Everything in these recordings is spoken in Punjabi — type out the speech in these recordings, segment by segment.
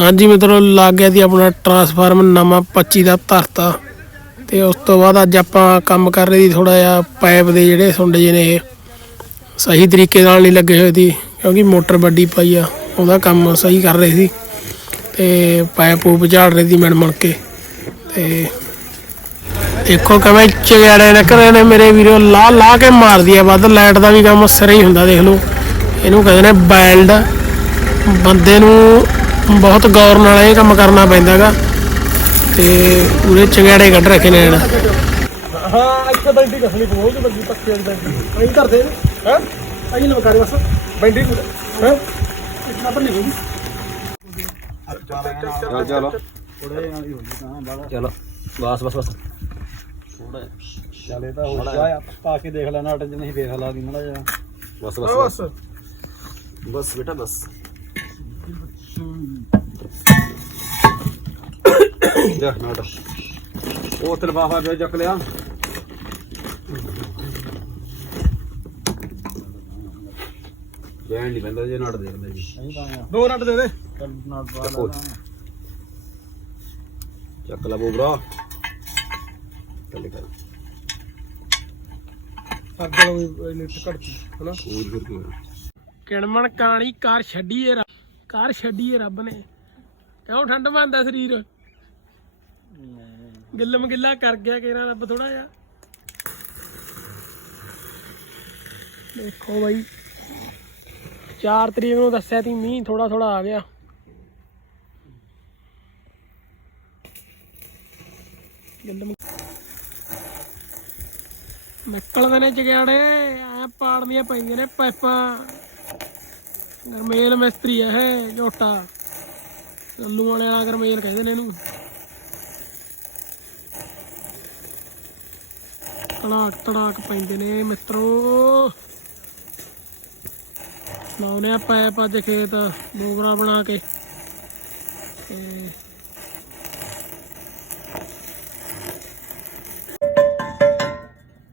ਹਾਂਜੀ ਮਿੱਤਰੋ, ਲੱਗ ਗਿਆ ਸੀ ਆਪਣਾ ਟਰਾਂਸਫਾਰਮ ਨਵਾਂ 25 ਦਾ ਧਰਤਾ। ਤੇ ਉਸ ਤੋਂ ਬਾਅਦ ਅੱਜ ਆਪਾਂ ਕੰਮ ਕਰ ਰਹੇ ਸੀ ਥੋੜਾ ਜਿਹਾ ਪਾਈਪ ਦੇ ਜਿਹੜੇ ਸੁੰਡ ਜਿਹੇ ਨੇ ਇਹ। ਸਹੀ ਤਰੀਕੇ ਨਾਲ ਨਹੀਂ ਲੱਗੇ ਹੋਏ ਸੀ ਕਿਉਂਕਿ ਮੋਟਰ ਵੱਡੀ ਪਾਈ ਆ, ਉਹਦਾ ਕੰਮ ਸਹੀ ਕਰ ਰਹੇ ਸੀ। ਤੇ ਪਾਈਪ ਪੂਪ ਝਾੜ ਰਹੇ ਸੀ ਮਿਣ ਮਣ ਕੇ। ਤੇ ਦੇਖੋ ਕਿਵੇਂ ਚਗਿਆੜੇ ਨਿਕਲੇ ਨੇ ਮੇਰੇ ਵੀਰੋ ਲਾ ਲਾ ਕੇ ਮਾਰਦੀ ਆ ਵੱਧ ਲਾਈਟ ਦਾ ਵੀ ਕੰਮ ਸਿਰੇ ਹੀ ਹੁੰਦਾ, ਦੇਖ ਲਓ। ਇਹਨੂੰ ਕਹਿੰਦੇ ਨੇ ਬੈਲਡ ਬੰਦੇ ਨੂੰ ਬਹੁਤ ਗੌਰ ਨਾਲ ਇਹ ਕੰਮ ਕਰਨਾ ਪੈਂਦਾਗਾ ਤੇ ਪੂਰੇ ਚੰਗਿਆੜੇ ਕੱਢ ਰੱਖੇ ਨੇ ਇਹਨਾਂ। ਹਾਂ ਇੱਥੇ ਬੈਂਡੀ ਦੱਸਣੀ ਪਊ ਉਹਦੀ ਬੱਗੀ ਪੱਕੇ ਵਾਲੀ ਬੈਂਡੀ। ਅਹੀਂ ਕਰਦੇ ਹੈ? ਅਹੀਂ ਲਵਾ ਕਰੇ ਬਸ। ਬੈਂਡੀ ਹੈ? ਇਤਨਾ ਪਰ ਨਹੀਂ ਚਲੋ ਚਲੋ। ਚਲੋ ਬਸ ਬਸ ਬਸ। ਚਲੇ ਤਾਂ ਹੋ ਗਿਆ। ਪਾ ਕੇ ਦੇਖ ਲੈਣਾ ਅਟਨ ਨਹੀਂ ਵੇਖ ਲਾ ਦੀ ਮੜਾ ਜਾ ਬਸ ਬਸ। ਬਸ ਬੇਟਾ ਬਸ। ਜਾ ਉਹ ਚੱਕ ਲਿਆ। ਬੈਂਡ ਨਹੀਂ ਬੰਦਾ ਜੇ ਨਾਟ ਦੇਖ ਲੈ ਜੀ। ਨਹੀਂ ਪਾਇਆ ਦੋ ਨਟ ਦੇ ਦੇ। ਨਟ ਪਾ ਚੱਕੋ। ਚੱਕ ਲਾ ਬੋਬਰਾ। ਚੱਲ ਕਰ ਅੱਗ ਲੋ ਲਿਫਟ ਘੜਤੀ ਹਨਾ? ਕਿਣਮਣ ਕਾਣੀ ਕਾਰ ਛੱਡੀਏ ਰੱਬ ਛੱਡੀ ਛੱਡੀਏ ਰੱਬ ਨੇ। ਕਿਉਂ ਠੰਡ ਮੰਦਾ ਸਰੀਰ? ਗਿੱਲਮ ਗਿੱਲਾ ਕਰ ਗਿਆ ਕਿਹੜਾ ਰੱਬ ਥੋੜਾ ਜਿਹਾ। ਦੇਖੋ ਬਾਈ 4 ਤਰੀਕ ਨੂੰ ਦੱਸਿਆ ਤੀ ਮੀਂਹ ਥੋੜਾ ਥੋੜਾ ਆ ਗਿਆ। ਗਿੱਲਮ ਨਿਕਲਦੇ ਨੇ ਜਗਿਆੜੇ, ਐ ਪਾੜਦੀਆਂ ਪੈਂਦੀਆਂ ਨੇ ਪਾਈਪਾਂ। ਗਰਮੇਲ ਮਿਸਤਰੀ ਆ ਇਹ, ਝੋਟਾ। ਲੱਲੂ ਵਾਲੇ ਵਾਲਾ ਗਰਮੇਲ ਕਹਿੰਦੇ ਨੇ ਇਹਨੂੰ। ਤੜਾਕ ਤੜਾਕ ਪੈਂਦੇ ਨੇ ਮਿੱਤਰੋ। ਲਾਉਨੇ ਆ ਪਾਇਪ ਅੱਜ ਖੇਤ ਬੋਗਰਾ ਬਣਾ ਕੇ। ਤੇ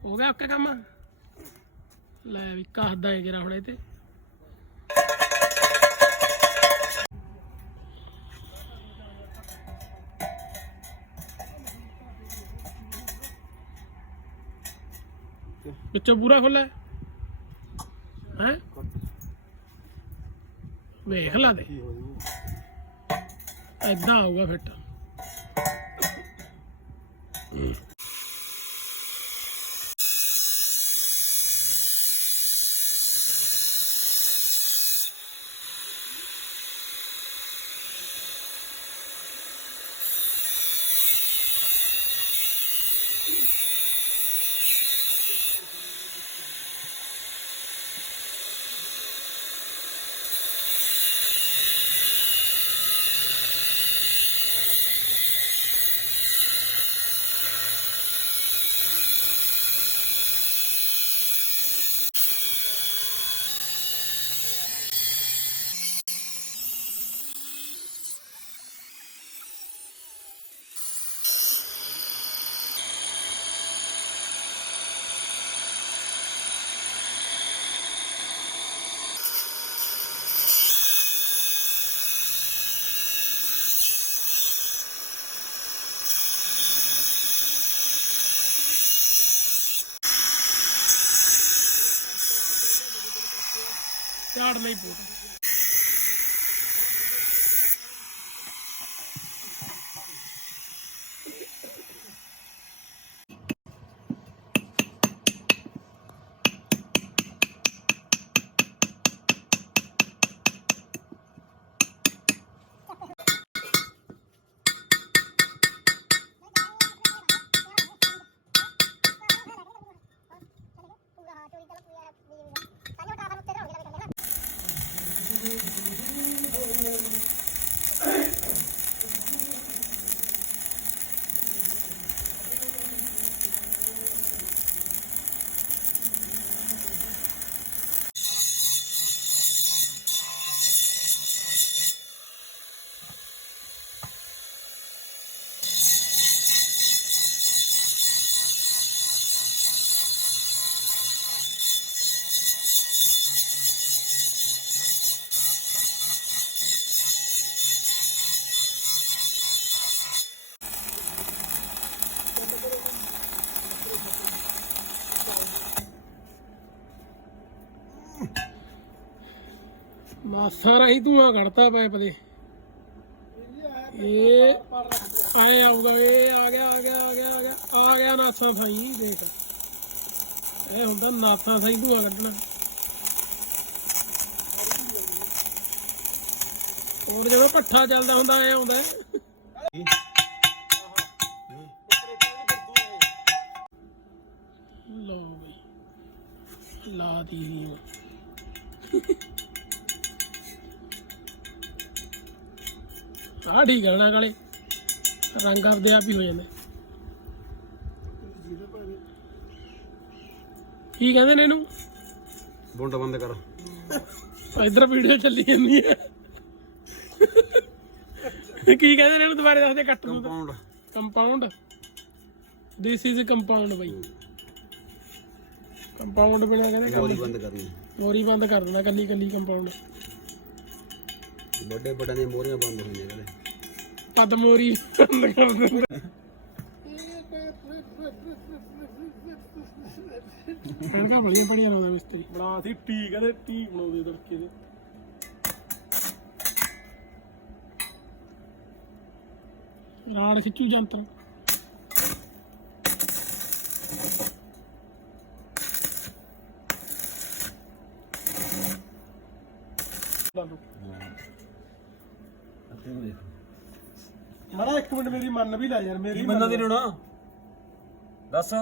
ਹੋ ਗਿਆ ਓਕੇ ਕੰਮ? ਲੈ ਵੀ ਕਾਹਦਾ ਹੈ ਜਰਾ ਹੁਣ ਇਹ ਤੇ। ਵਿੱਚੋਂ ਪੂਰਾ ਖੁੱਲਾ ਹੈ? ਵੇਖ ਲਾ ਦੇ। ਐਦਾਂ ਆਊਗਾ ਫਿੱਟ ਝਾੜ ਨਹੀਂ ਪੂਰਾ ਮਾਸਾ ਰਾਹੀਂ ਧੂਆਂ ਕੱਢਤਾ ਪਾਈਪ ਦੇ। ਇਹ ਆਏ ਆਊਗਾ, ਇਹ ਆ ਗਿਆ ਆ ਗਿਆ ਆ ਗਿਆ ਆ ਗਿਆ ਆ ਗਿਆ ਨਾਥਾ ਸਾਈ, ਦੇਖ। ਇਹ ਹੁੰਦਾ ਨਾਥਾ ਸਾਈ ਧੂਆਂ ਕੱਢਣਾ। ਹੋਰ ਜਦੋਂ ਪੱਠਾ ਚੱਲਦਾ ਹੁੰਦਾ, ਐ ਆਉਂਦਾ। ਲੋ ਬਈ, ਲਾ ਦੀ ਦੀ ਆ ਠੀਕ ਹੈ ਨਾ ਕਾਲੇ। ਰੰਗ ਆਪਦੇ ਆਪ ਹੀ ਹੋ ਜਾਂਦੇ। ਕੀ ਕਹਿੰਦੇ ਨੇ ਇਹਨੂੰ? ਬੁੰਡ ਬੰਦ ਕਰ। ਇਧਰ ਵੀਡੀਓ ਚੱਲੀ ਜਾਂਦੀ ਹੈ। ਕੀ ਕਹਿੰਦੇ ਨੇ ਇਹਨੂੰ ਦੁਬਾਰੇ ਦੱਸ ਦੇ ਕੱਟ ਨੂੰ compound. Compound. This is compound ਬਈ। ਕੰਪਾਊਂਡ ਬਿਨਾ ਕਹਿੰਦੇ ਕੰਮ। ਬੰਦ ਕਰਨੀ। ਮੋਰੀ ਬੰਦ ਕਰ ਦੇਣਾ ਕੱਲੀ ਕੱਲੀ ਕੰਪਾਊਂਡ। ਵੱਡੇ ਵੱਡਿਆਂ ਦੀਆਂ ਮੋਰੀਆਂ ਬੰਦ ਹੋਈਆਂ ਕਦੇ ਪਦ ਮੋਰੀ ਬੰਦ ਕਰ ਦਿੰਦਾ। ਐਨਕਾਂ ਬੜੀਆਂ ਬੜੀਆਂ ਲਾਉਂਦਾ ਮਿਸਤਰੀ ਬਣਾ ਸੀ ਟੀ ਕਹਿੰਦੇ ਟੀ ਬਣਾਉਂਦੇ ਦੜਕੇ ਦੇ। ਰਾੜ ਖਿੱਚੂ ਜੰਤਰ। ਮਾਰਾ ਇੱਕ ਮਿੰਟ ਮੇਰੀ ਮੰਨ ਵੀ ਲੈ ਯਾਰ ਮੇਰੀ ਬੰਦਾ ਦੀ ਰੋਣਾ ਦੱਸ।